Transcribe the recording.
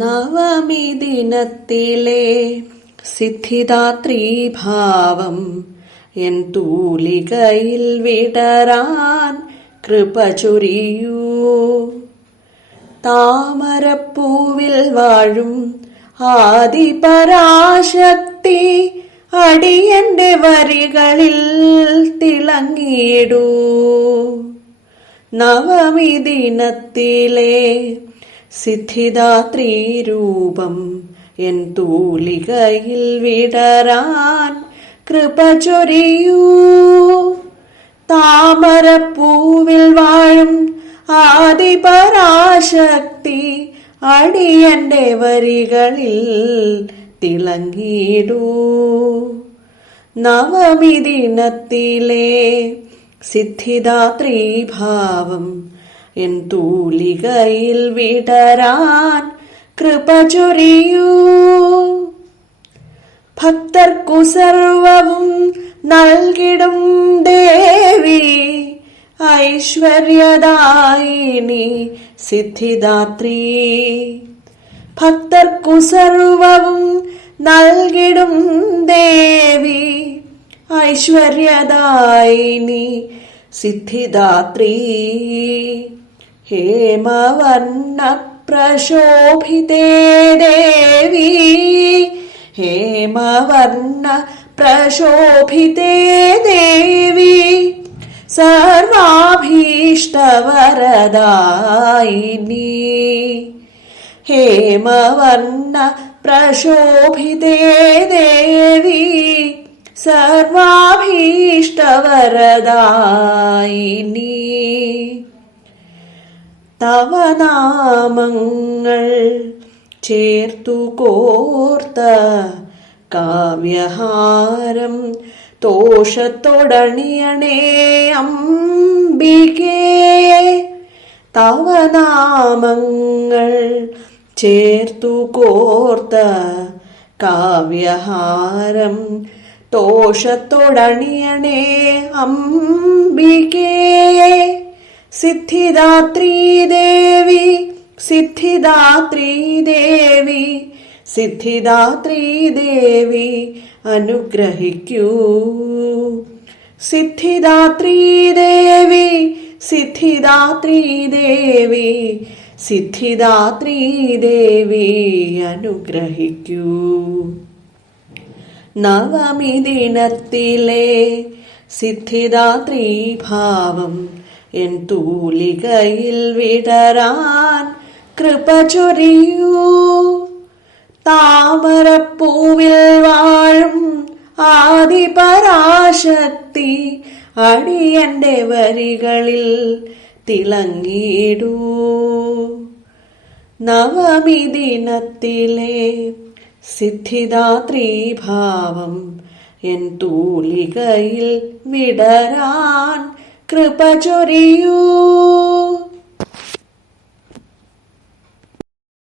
നവമി ദിനത്തിലെ സിദ്ധിദാത്രീഭാവം എൻ തൂലികയിൽ വിടരാൻ കൃപ ചൊരിയൂ. താമരപ്പൂവിൽ വാഴും ആദിപരാശക്തി അടിയന്റെ വരികളിൽ തിളങ്ങിയിടൂ. നവമി ദിനത്തിലെ സിദ്ധിദാത്രീ രൂപം എൻ തൂലികയിൽ വിടരാൻ കൃപ ചൊരിയൂ. താമരപ്പൂവിൽ വാഴും ആദിപരാശക്തി അടിയന്റെ വരികളിൽ തിളങ്ങിയിടൂ. നവമി ദിനത്തിലെ സിദ്ധിദാത്രീഭാവം ഭാവം എൻ തൂലികയിൽ വിടരാൻ കൃപ ചൊരിയൂ. ഭക്തർക്കു സർവവും നൽകിടും ദേവി ഐശ്വര്യദായിനി സിദ്ധിദാത്രി. ഭക്തർക്കു സർവവും നൽകിടും ദേവി ഐശ്വര്യദായിനി സിദ്ധിദാത്രീ. ഹേമവർണ പ്രശോഭിതേ ദേവി. ഹേമവർണ പ്രശോഭിതേ ദേവി. സർവാഭീഷ്ടവരദായിനി. ഹേമവർണ തവ നാമങ്ങൾ ചേർത്തു കോർത്ത കാവ്യഹാരം തോഷത്തോടണിയണേ അംബികേ. തവ നാമങ്ങൾ ചേർത്തു കോർത്ത കാവ്യഹാരം തോഷത്തോടണിയണേ അംബികേ. സിദ്ധിദാത്രീ ദേവി സിദ്ധിദാത്രീ ദേവി സിദ്ധിദാത്രീ ദേവി അനുഗ്രഹിക്കൂ. സിദ്ധിദാത്രീ ദേവി സിദ്ധിദാത്രീ ദേവി സിദ്ധിദാത്രീ ദേവി അനുഗ്രഹിക്കൂ. നവമി ദിനത്തിലെ സിദ്ധിദാത്രീ ഭാവം എൻ തൂലികയിൽ വിടരാൻ കൃപ ചൊരിയൂ. താമരപ്പൂവിൽ വാഴും ആദിപരാശക്തി അടിയന്റെ വരികളിൽ തിളങ്ങിയിടൂ. നവമി ദിനത്തിലെ സിദ്ധിദാത്രീ ഭാവം എൻ തൂലികയിൽ വിടരാൻ കൃപ ചൊരിയൂ.